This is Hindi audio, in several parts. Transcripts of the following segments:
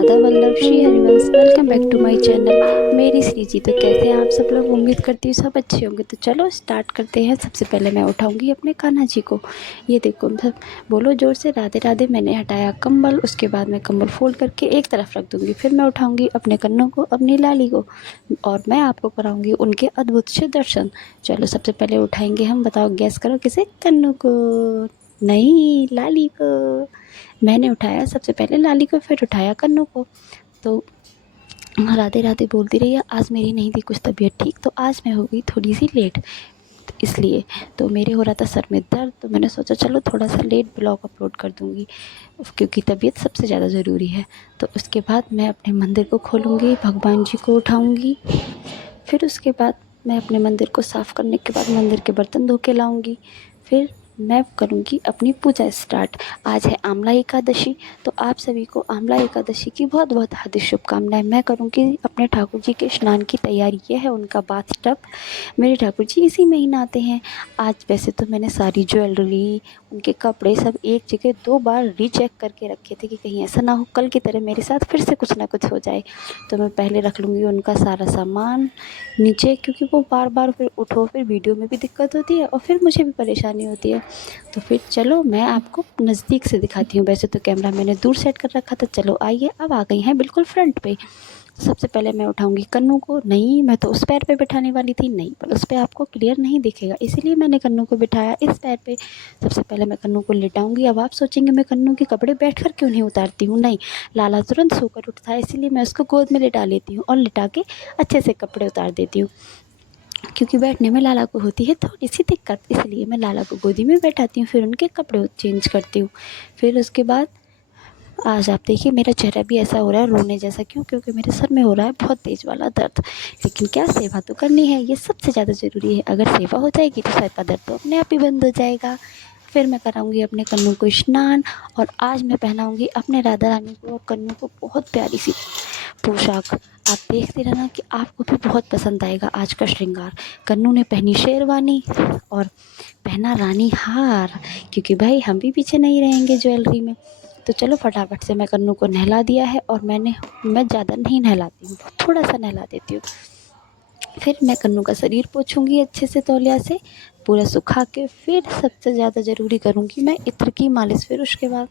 Radha Vallabh Shri Harivansh. Welcome back to my channel मेरी श्री जी। तो कैसे हैं आप सब लोग? उम्मीद करती हूँ सब अच्छे होंगे। तो चलो स्टार्ट करते हैं। सबसे पहले मैं उठाऊंगी अपने कान्हा जी को। ये देखो सब बोलो जोर से राधे राधे। मैंने हटाया कंबल, उसके बाद मैं कंबल फोल्ड करके एक तरफ रख दूंगी। फिर मैं उठाऊंगी अपने कन्नों को, अपनी लाली को, और मैं आपको कराऊंगी उनके अद्भुत से दर्शन। चलो सबसे पहले उठाएंगे हम, बताओ गैस करो किसे? कन्नों को? नहीं, लाली को। मैंने उठाया सबसे पहले लाली को, फिर उठाया कन्नू को। तो राधे राधे बोलती रही है। आज मेरी नहीं थी कुछ तबीयत ठीक, तो आज मैं हो गई थोड़ी सी लेट, इसलिए तो मेरे हो रहा था सर में दर्द। तो मैंने सोचा चलो थोड़ा सा लेट ब्लॉग अपलोड कर दूंगी, क्योंकि तबीयत सबसे ज़्यादा ज़रूरी है। तो उसके बाद मैं अपने मंदिर को खोलूँगी, भगवान जी को उठाऊँगी। फिर उसके बाद मैं अपने मंदिर को साफ़ करने के बाद मंदिर के बर्तन धो के लाऊँगी। फिर मैं करूँगी अपनी पूजा स्टार्ट। आज है आंवला एकादशी, तो आप सभी को आंवला एकादशी की बहुत बहुत हार्दिक शुभकामनाएं। मैं करूँगी अपने ठाकुर जी के स्नान की तैयारी। ये है उनका बाथ टब। मेरे ठाकुर जी इसी में ही नहाते हैं। आज वैसे तो मैंने सारी ज्वेलरी, उनके कपड़े सब एक जगह 2 बार रीचेक करके रखे थे कि कहीं ऐसा ना हो कल की तरह मेरे साथ फिर से कुछ ना कुछ हो जाए। तो मैं पहले रख लूँगी उनका सारा सामान नीचे, क्योंकि वो बार बार फिर उठो, फिर वीडियो में भी दिक्कत होती है और फिर मुझे भी परेशानी होती है। तो फिर चलो मैं आपको नज़दीक से दिखाती हूँ। वैसे तो कैमरा मैंने दूर सेट कर रखा था। चलो आइए, अब आ गई हैं बिल्कुल फ्रंट पे। सबसे पहले मैं उठाऊंगी कन्नू को। नहीं, मैं तो उस पैर पे बिठाने वाली थी, नहीं, पर उस पे आपको क्लियर नहीं दिखेगा, इसीलिए मैंने कन्नू को बिठाया इस पैर पे। सबसे पहले मैं कन्नू को लिटाऊंगी। अब आप सोचेंगे मैं कन्नू के कपड़े बैठकर क्यों नहीं उतारती हूँ? नहीं, लाला तुरंत सोकर उठता है, इसीलिए मैं उसको गोद में लिटा लेती हूँ और लिटा के अच्छे से कपड़े उतार देती हूँ। क्योंकि बैठने में लाला को होती है थोड़ी सी दिक्कत, इसलिए मैं लाला को गोदी में बैठाती हूँ, फिर उनके कपड़े चेंज करती हूँ। फिर उसके बाद आज आप देखिए मेरा चेहरा भी ऐसा हो रहा है रोने जैसा। क्यों? क्योंकि मेरे सर में हो रहा है बहुत तेज वाला दर्द। लेकिन क्या, सेवा तो करनी है, ये सबसे ज़्यादा ज़रूरी है। अगर सेवा हो जाएगी तो सर का दर्द तो अपने आप ही बंद हो जाएगा। फिर मैं कराऊंगी अपने कन्नू को स्नान, और आज मैं पहनाऊंगी अपने राधा रानी को और कन्नू को बहुत प्यारी सी पोशाक। आप देखते रहना कि आपको भी बहुत पसंद आएगा आज का श्रृंगार। कन्नू ने पहनी शेरवानी और पहना रानी हार, क्योंकि भाई हम भी पीछे नहीं रहेंगे ज्वेलरी में। तो चलो फटाफट से मैं कन्नू को नहला दिया है, और मैं ज़्यादा नहीं नहलाती हूँ, थोड़ा सा नहला देती हूँ। फिर मैं कन्नू का शरीर पोछूंगी अच्छे से तौलिया से, पूरा सुखा के। फिर सबसे ज़्यादा ज़रूरी करूँगी मैं इत्र की मालिश। फिर उसके बाद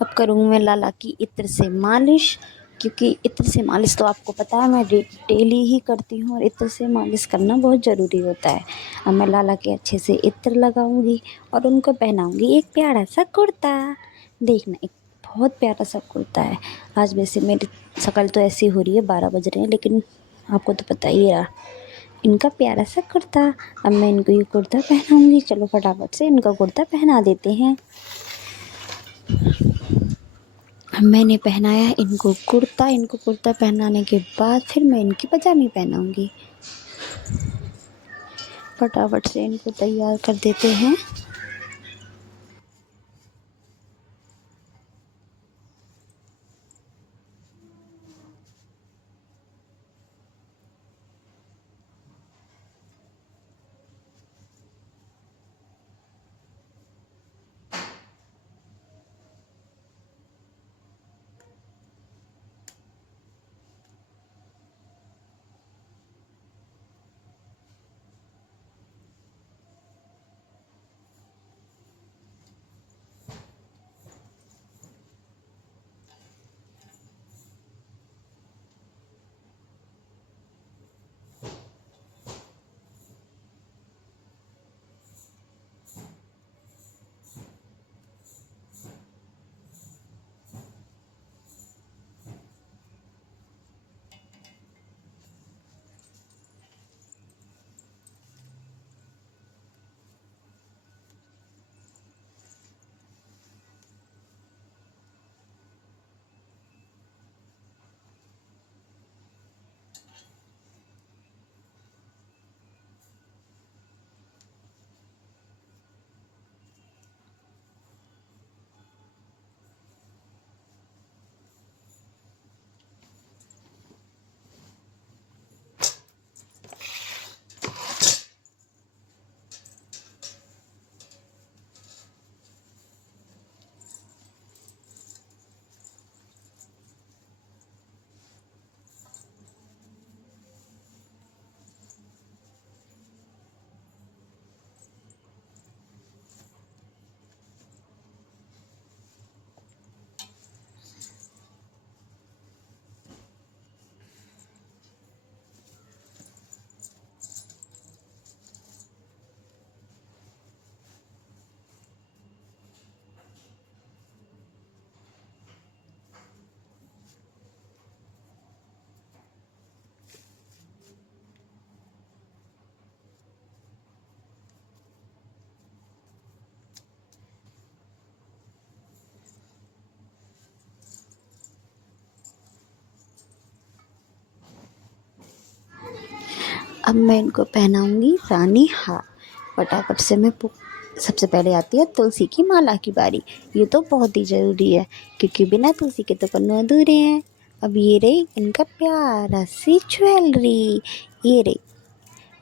अब करूँगी मैं लाला की इत्र से मालिश, क्योंकि इत्र से मालिश तो आपको पता है मैं डेली ही करती हूँ, और इत्र से मालिश करना बहुत ज़रूरी होता है। अब मैं लाला के अच्छे से इत्र लगाऊंगी और उनको पहनाऊंगी एक प्यारा सा कुर्ता। देखना, एक बहुत प्यारा सा कुर्ता है। आज वैसे मेरी शक्ल तो ऐसी हो रही है, 12 बज रहे हैं, लेकिन आपको तो पता ही है इनका प्यारा सा कुर्ता। अब मैं इनको ये कुर्ता पहनाऊंगी। चलो फटाफट से इनका कुर्ता पहना देते हैं। मैंने पहनाया है इनको कुर्ता। इनको कुर्ता पहनाने के बाद फिर मैं इनकी पजामी पहनाऊंगी। फटाफट से इनको तैयार कर देते हैं। अब मैं इनको पहनाऊंगी रानी हार। फटाफट से सबसे पहले आती है तुलसी की माला की बारी। ये तो बहुत ही ज़रूरी है क्योंकि बिना तुलसी के तो पन्नू अधूरे हैं। अब ये रही इनका प्यारा सी ज्वेलरी। ये रही,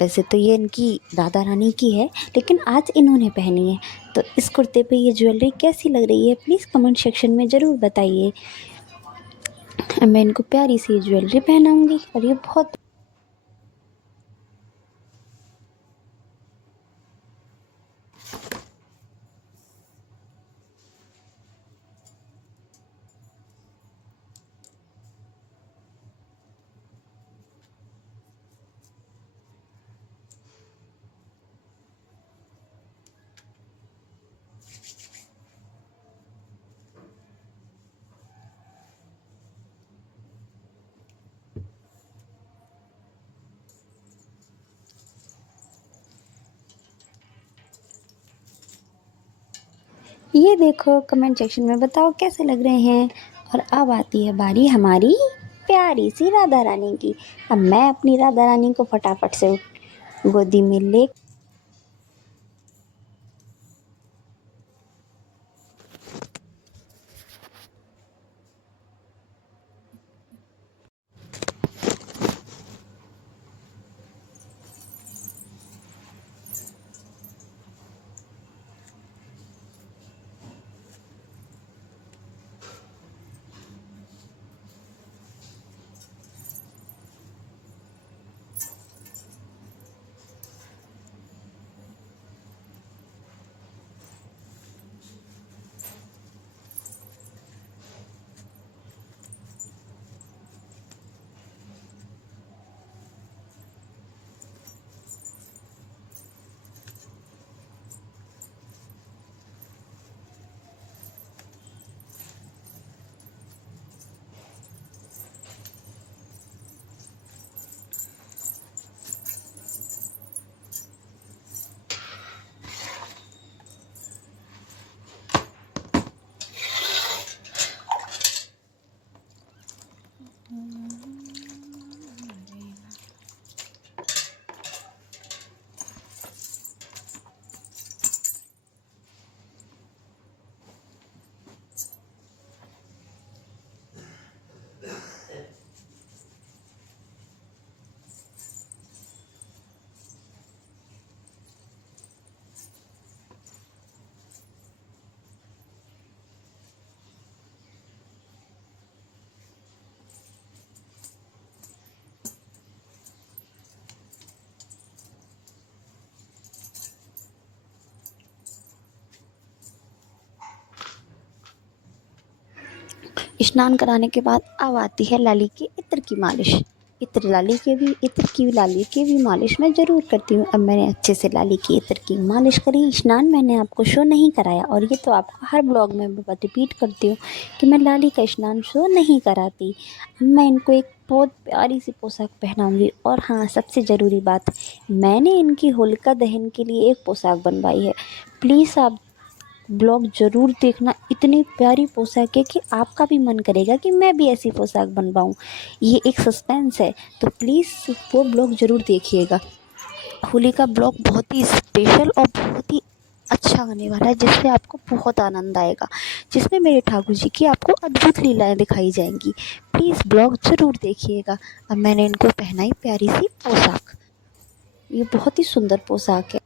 वैसे तो ये इनकी राधा रानी की है लेकिन आज इन्होंने पहनी है। तो इस कुर्ते पे ये ज्वेलरी कैसी लग रही है प्लीज़ कमेंट सेक्शन में ज़रूर बताइए। मैं इनको प्यारी सी ज्वेलरी पहनाऊंगी और ये बहुत ये देखो कमेंट सेक्शन में बताओ कैसे लग रहे हैं। और अब आती है बारी हमारी प्यारी सी राधा रानी की। अब मैं अपनी राधा रानी को फटाफट से गोदी में ले स्नान कराने के बाद अब आती है लाली की इत्र की मालिश। इत्र की लाली की भी मालिश मैं ज़रूर करती हूँ। अब मैंने अच्छे से लाली की इत्र की मालिश करी। स्नान मैंने आपको शो नहीं कराया और ये तो आपको हर ब्लॉग में मैं रिपीट करती हूँ कि मैं लाली का स्नान शो नहीं कराती। अब मैं इनको एक बहुत प्यारी सी पोशाक पहनाऊंगी। और हाँ, सबसे ज़रूरी बात, मैंने इनकी होलिका दहन के लिए एक पोशाक बनवाई है। प्लीज़ आप ब्लॉग ज़रूर देखना। इतनी प्यारी पोशाक है कि आपका भी मन करेगा कि मैं भी ऐसी पोशाक बनवाऊँ। ये एक सस्पेंस है, तो प्लीज़ वो ब्लॉग ज़रूर देखिएगा। होली का ब्लॉग बहुत ही स्पेशल और बहुत ही अच्छा आने वाला है जिससे आपको बहुत आनंद आएगा, जिसमें मेरे ठाकुर जी की आपको अद्भुत लीलाएं दिखाई जाएंगी। प्लीज़ ब्लॉग ज़रूर देखिएगा। अब मैंने इनको पहनाई प्यारी सी पोशाक। ये बहुत ही सुंदर पोशाक है।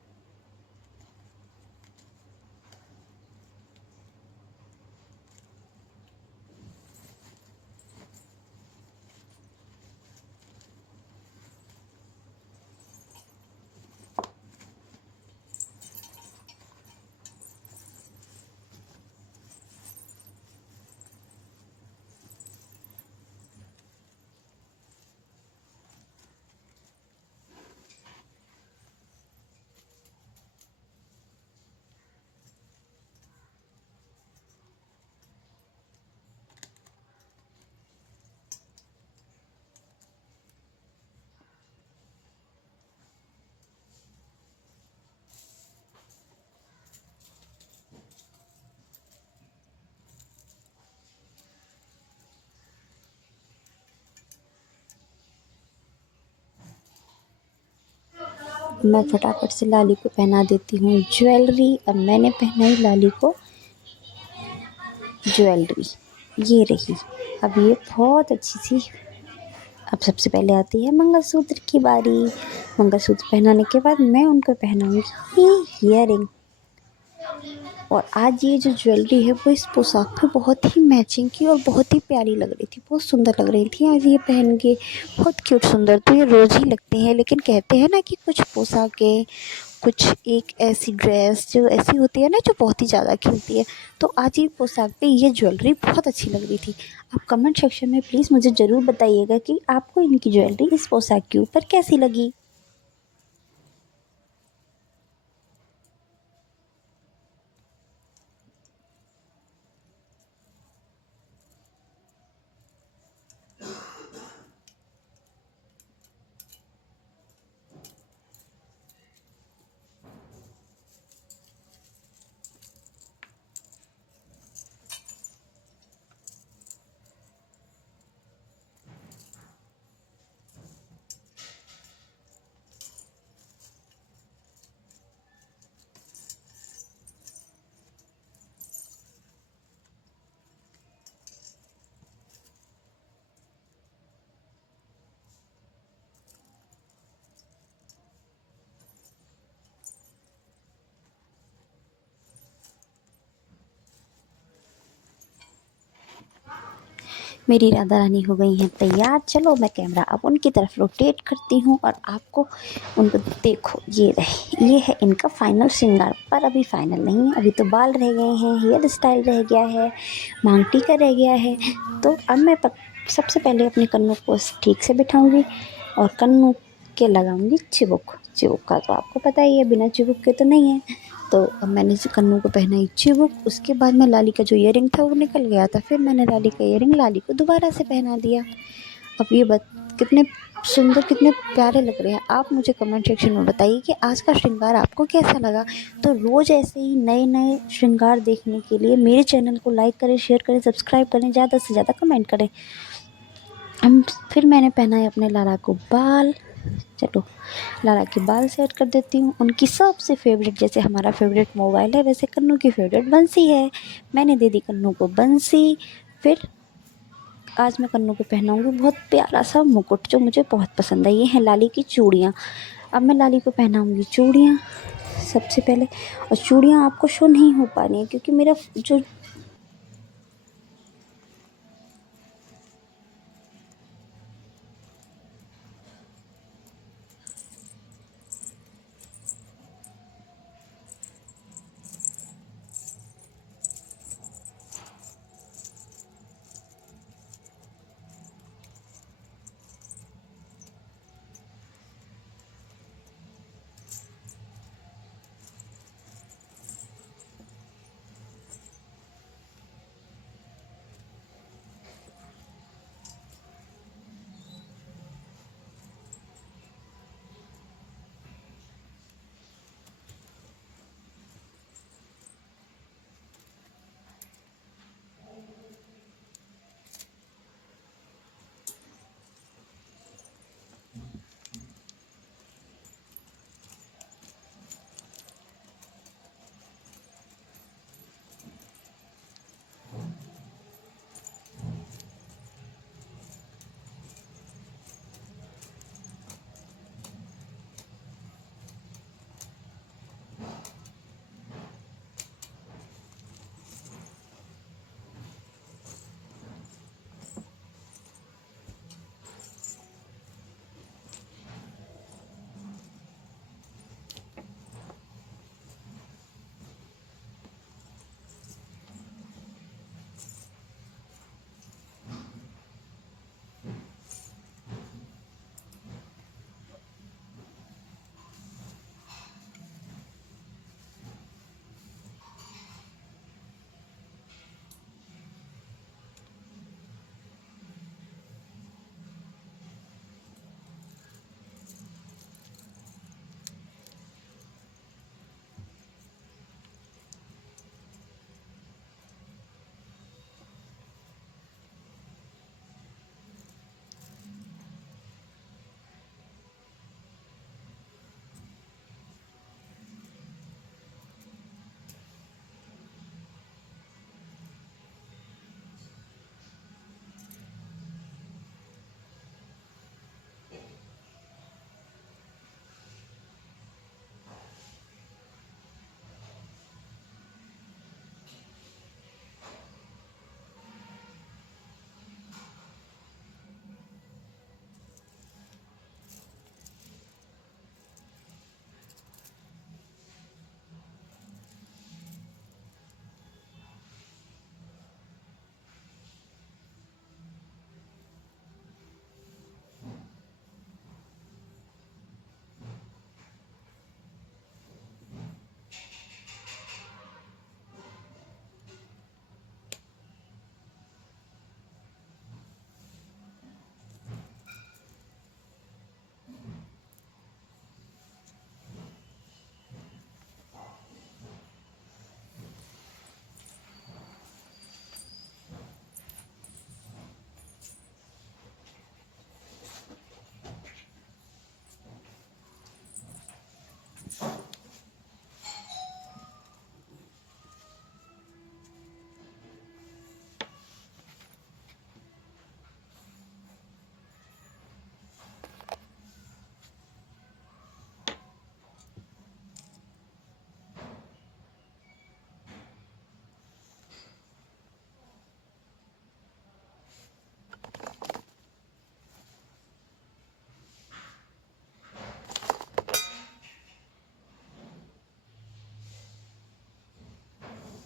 मैं फटाफट से लाली को पहना देती हूँ ज्वेलरी। अब मैंने पहनाई लाली को ज्वेलरी, ये रही। अब ये बहुत अच्छी सी। अब सबसे पहले आती है मंगलसूत्र की बारी। मंगलसूत्र पहनाने के बाद मैं उनको पहनाऊंगी ईयरिंग। और आज ये जो ज्वेलरी है वो इस पोशाक पे बहुत ही मैचिंग की और बहुत ही प्यारी लग रही थी, बहुत सुंदर लग रही थी आज ये पहन के, बहुत क्यूट सुंदर। तो ये रोज़ ही लगते हैं, लेकिन कहते हैं ना कि कुछ पोशाकें, कुछ एक ऐसी ड्रेस जो ऐसी होती है ना जो बहुत ही ज़्यादा खिलती है। तो आज ये पोशाक पे ये ज्वेलरी बहुत अच्छी लग रही थी। आप कमेंट सेक्शन में प्लीज़ मुझे ज़रूर बताइएगा कि आपको इनकी ज्वेलरी इस पोशाक के ऊपर कैसी लगी। मेरी राधा रानी हो गई हैं तैयार। चलो मैं कैमरा अब उनकी तरफ रोटेट करती हूँ और आपको उनको देखो, ये रहे, ये है इनका फाइनल श्रृंगार। पर अभी फाइनल नहीं है, अभी तो बाल रह गए हैं, हेयर स्टाइल रह गया है, मांग टीका रह गया है। तो अब मैं सबसे पहले अपने कन्नों को ठीक से बिठाऊंगी और कन्नों के लगाऊंगी चिबुक। चिबुक का तो आपको पता ही है, बिना चिबुक के तो नहीं है। तो अब मैंने कन्नों को पहनाई चिबुक। उसके बाद में लाली का जो ईयरिंग था वो निकल गया था, फिर मैंने लाली का ईयरिंग लाली को दोबारा से पहना दिया। अब ये कितने सुंदर, कितने प्यारे लग रहे हैं। आप मुझे कमेंट सेक्शन में बताइए कि आज का श्रृंगार आपको कैसा लगा। तो रोज़ ऐसे ही नए नए श्रृंगार देखने के लिए मेरे चैनल को लाइक करें, शेयर करें, सब्सक्राइब करें, ज़्यादा से ज़्यादा कमेंट करें। फिर मैंने पहनाए अपने लाला को बाल। चलो लाला के बाल सेट कर देती हूँ। उनकी सबसे फेवरेट, जैसे हमारा फेवरेट मोबाइल है वैसे कन्नू की फेवरेट बंसी है, मैंने दे दी कन्नू को बंसी। फिर आज मैं कन्नू को पहनाऊंगी बहुत प्यारा सा मुकुट जो मुझे बहुत पसंद है, ये है लाली की चूड़ियाँ। अब मैं लाली को पहनाऊंगी चूड़ियाँ सबसे पहले। और चूड़ियाँ आपको शो नहीं हो पा रही हैं क्योंकि मेरा जो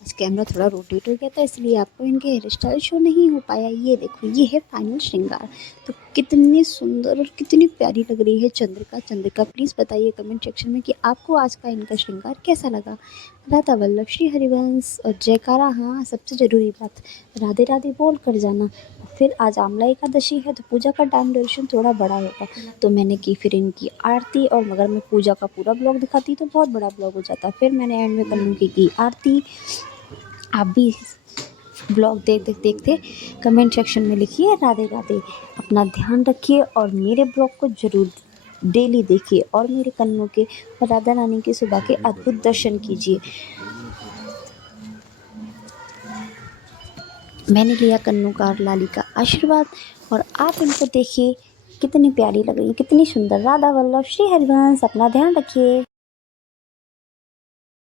आज कैमरा थोड़ा रोटेट हो गया था, इसलिए आपको इनके हेयर स्टाइल शो नहीं हो पाया। ये देखो, ये है फाइनल श्रृंगार। तो कितनी सुंदर और कितनी प्यारी लग रही है चंद्रिका। चंद्रिका प्लीज़ बताइए कमेंट सेक्शन में कि आपको आज का इनका श्रृंगार कैसा लगा। राधा वल्लभ श्री हरिवंश और जयकारा। हाँ, सबसे ज़रूरी बात, राधे राधे बोल कर जाना। फिर आज आमला एकादशी है, तो पूजा का टाइम ड्यूरेशन थोड़ा बड़ा होगा, तो मैंने की फिर इनकी आरती। और मगर मैं पूजा का पूरा ब्लॉग दिखाती तो बहुत बड़ा ब्लॉग हो जाता। फिर मैंने एंड में कन्नू की आरती। आप भी ब्लॉग देखते देखते कमेंट सेक्शन में लिखिए राधे राधे। अपना ध्यान रखिए और मेरे ब्लॉग को ज़रूर डेली देखिए और मेरे कन्नों के और राधा रानी के सुबह के अद्भुत दर्शन कीजिए। मैंने लिया कन्नू का और लाली का आशीर्वाद, और आप इनको देखिए कितनी प्यारी लग रही है, कितनी सुंदर। राधा वल्लभ श्री हरिवंश। अपना ध्यान रखिए।